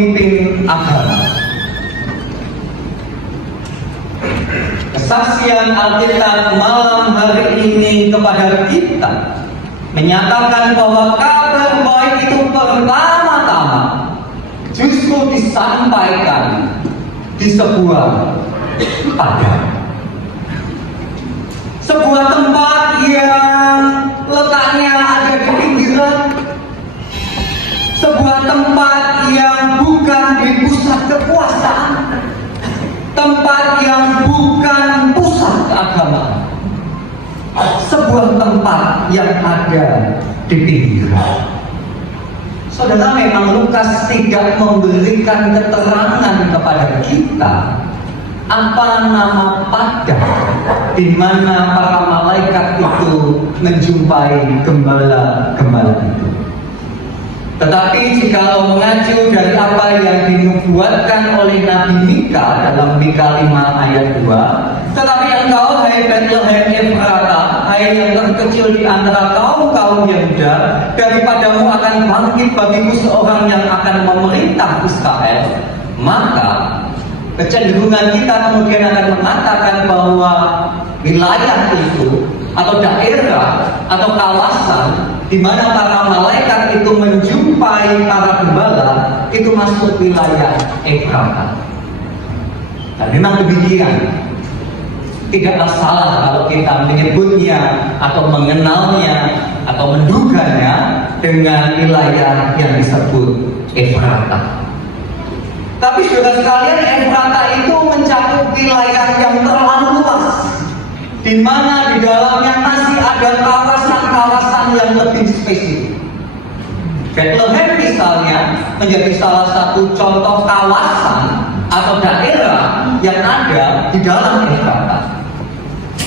pemimpin agama. Kesaksian Alkitab malam hari ini kepada kita menyatakan bahwa kabar baik itu pertama-tama justru disampaikan di sebuah padang, sebuah tempat yang letaknya ada di pinggiran, sebuah tempat yang bukan di pusat kekuasaan, tempat yang bukan pusat keagamaan, sebuah tempat yang ada di pinggiran. Saudara, memang Lukas tidak memberikan keterangan kepada kita apa nama padang di mana para malaikat itu menjumpai gembala-gembala itu. Tetapi jikalau mengacu dari apa yang dinubuatkan oleh Nabi Mika dalam Mika 5 ayat 2, tetapi engkau, hai Bethlehem Efrata, hai yang terkecil di antara kaum-kaum Yehuda, daripadamu akan bangkit bagiku seorang yang akan memerintah Israel. Maka kecenderungan kita kemudian akan mengatakan bahwa wilayah itu atau daerah atau kawasan di mana para malaikat itu menjumpai para gembala itu masuk wilayah Efrata. Dan memang demikian, tidaklah salah kalau kita menyebutnya atau mengenalnya atau menduganya dengan wilayah yang disebut Efrata. Tapi saudara sekalian, Efrata itu mencakup wilayah yang terlalu luas, di mana di dalamnya masih ada kawasan-kawasan yang lebih spesifik. Bethlehem misalnya menjadi salah satu contoh kawasan atau daerah yang ada di dalam Efrata.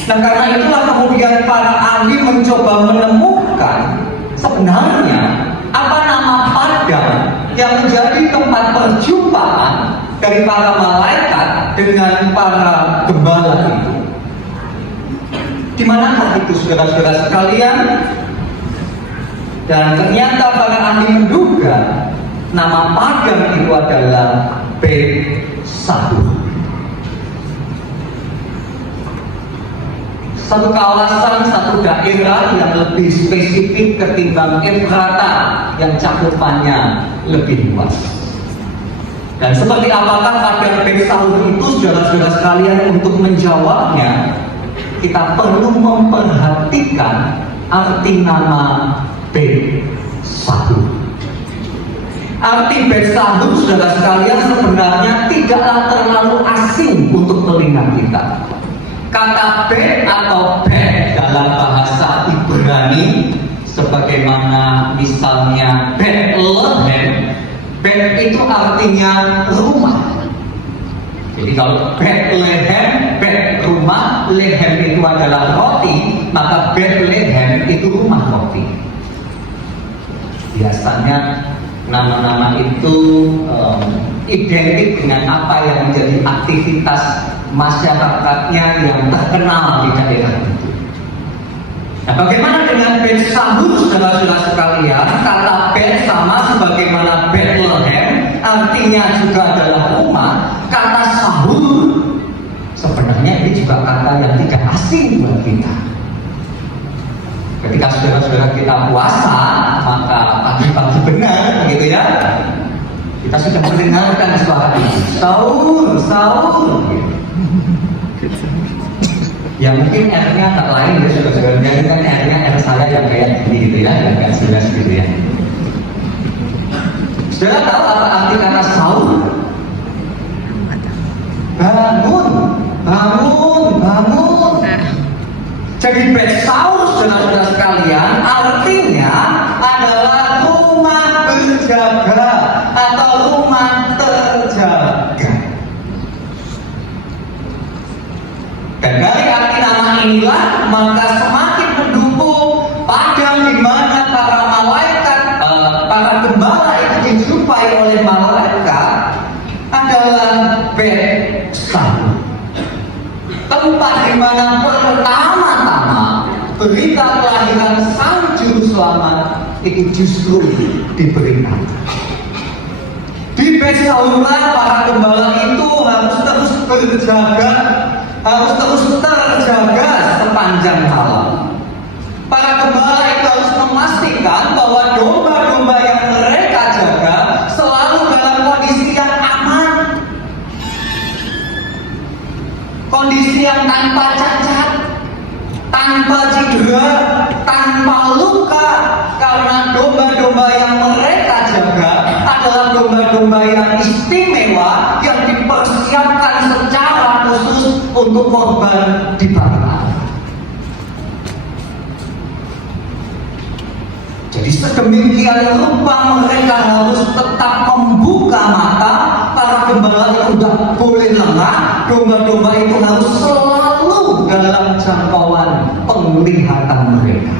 Nah, karena itulah kemudian para ahli mencoba menemukan sebenarnya apa nama padang yang menjadi tempat perjumpaan dari para malaikat dengan para gembala itu. Di manakah itu, saudara-saudara sekalian? Dan ternyata para ahli menduga nama padang itu adalah Bet-Sadur. Satu kawasan, satu daerah yang lebih spesifik ketimbang Efrata yang cakupannya lebih luas. Dan seperti apakah padang Bet-Sadur itu, saudara-saudara sekalian? Untuk menjawabnya, kita perlu memperhatikan arti nama Bet-Sadur. Arti Bet-Sadur, saudara sekalian, sebenarnya tidaklah terlalu asing untuk telinga kita. Kata Bet atau Bet dalam bahasa Ibrani, sebagaimana misalnya Bethlehem, Bet itu artinya rumah. Jadi kalau Bethlehem, Bet rumah, lehem itu adalah roti, maka Bethlehem itu rumah roti. Biasanya nama-nama itu identik dengan apa yang menjadi aktivitas masyarakatnya yang terkenal di daerah itu. Nah, bagaimana dengan Bet-Sadur, saudara-saudara sekalian? Kata Bet sama sebagaimana Bethlehem, artinya juga adalah rumah. Kata Sahur sebenarnya ini juga kata yang tidak asing buat kita. Ketika saudara-saudara kita puasa, maka pagi-pagi benar, begitu ya, kita sudah mendengarkan suara itu, sahur, sahur. Ya mungkin R-nya tak lain ya, saudara-saudara, kan R-nya R saya yang kayak gini gitu ya, yang kayak jelas gitu ya. Saudara tahu apa arti kata sahur? Bangun, bangun, bangun. Jadi Bet-Sadur, saudara-saudara sekalian, artinya adalah rumah berjaga atau rumah terjaga. Dan dari arti nama inilah maka semakin mendukung padang di mana para malaikat, para gembala itu dijumpai oleh malaikat adalah Bet-Sadur. Tempat di mana pertama-tama berita kelahiran Sang Juru Selamat itu justru diberitakan. Di Betsahulah para gembala itu harus terus berjaga, harus terus terjaga sepanjang malam. Para gembala itu harus memastikan bahwa domba-domba yang mereka jaga selalu dalam kondisi yang aman, kondisi yang tanpa cacat, tanpa cedera, tanpa luka, karena domba-domba yang mereka jaga adalah domba-domba yang istimewa yang dipersiapkan secara khusus untuk korban dibakar. Jadi sedemikian rupa mereka harus tetap membuka mata. Para gembala itu tidak boleh lengah. Domba-domba itu harus selalu dalam jangkauan penglihatan mereka.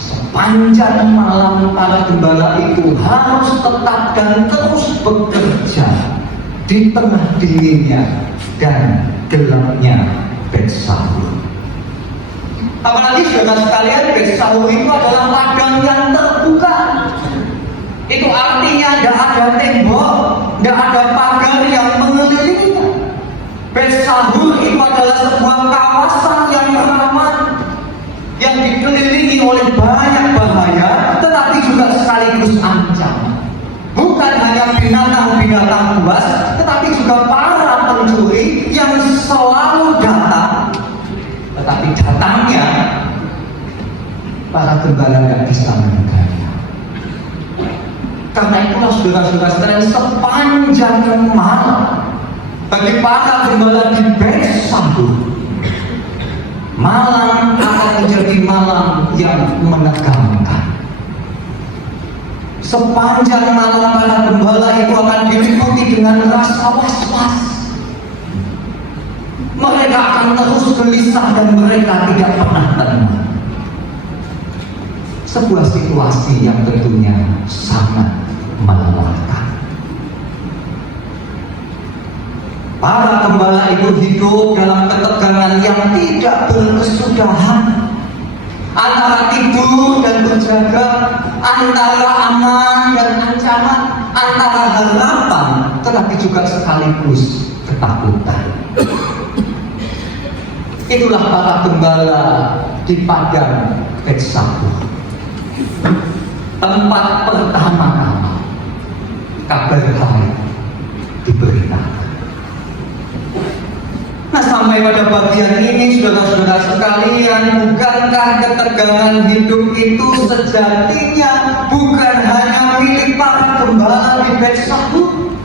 Sepanjang malam para gembala itu harus tetap dan terus bekerja di tengah dinginnya dan gelapnya Betsahur. Apalagi saudara sekalian, Betsahur itu adalah ladang yang terbuka. Itu artinya tidak ada tembok, tidak ada pagar yang mengelilinginya. Betsahur itu adalah sebuah kawasan yang ramah, yang dikelilingi oleh banyak bahaya, tetapi juga sekaligus ancaman. Bukan hanya binatang-binatang buas, tetapi juga para pencuri yang selalu datang. Tetapi datangnya para gembala tidak bisa menegaknya. Karena itulah saudara-saudara sekalian, sepanjang malam bagi para gembala di Betsahur, malam akan menjadi malam yang menegangkan. Sepanjang malam para gembala itu akan diliputi dengan rasa was-was. Mereka akan terus gelisah dan mereka tidak pernah tenang. Sebuah situasi yang tentunya sangat melelahkan. Para gembala itu hidup dalam ketegangan yang tidak berkesudahan, antara tidur dan berjaga, antara aman dan ancaman, antara harapan tetapi juga sekaligus ketakutan. Itulah para gembala di padang Betsahur, tempat pertama-tama kabar baik diberitakan. Nah, sampai pada bagian ini, saudara-saudara sekalian, bukankah ketegangan hidup itu sejatinya bukan hanya milik para gembala di Betsahur,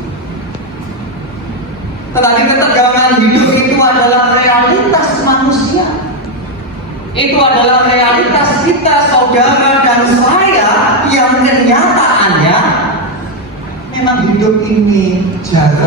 tetapi ketegangan hidup itu adalah realitas manusia. Itu adalah realitas kita, saudara dan saya, yang kenyataannya memang hidup ini jarang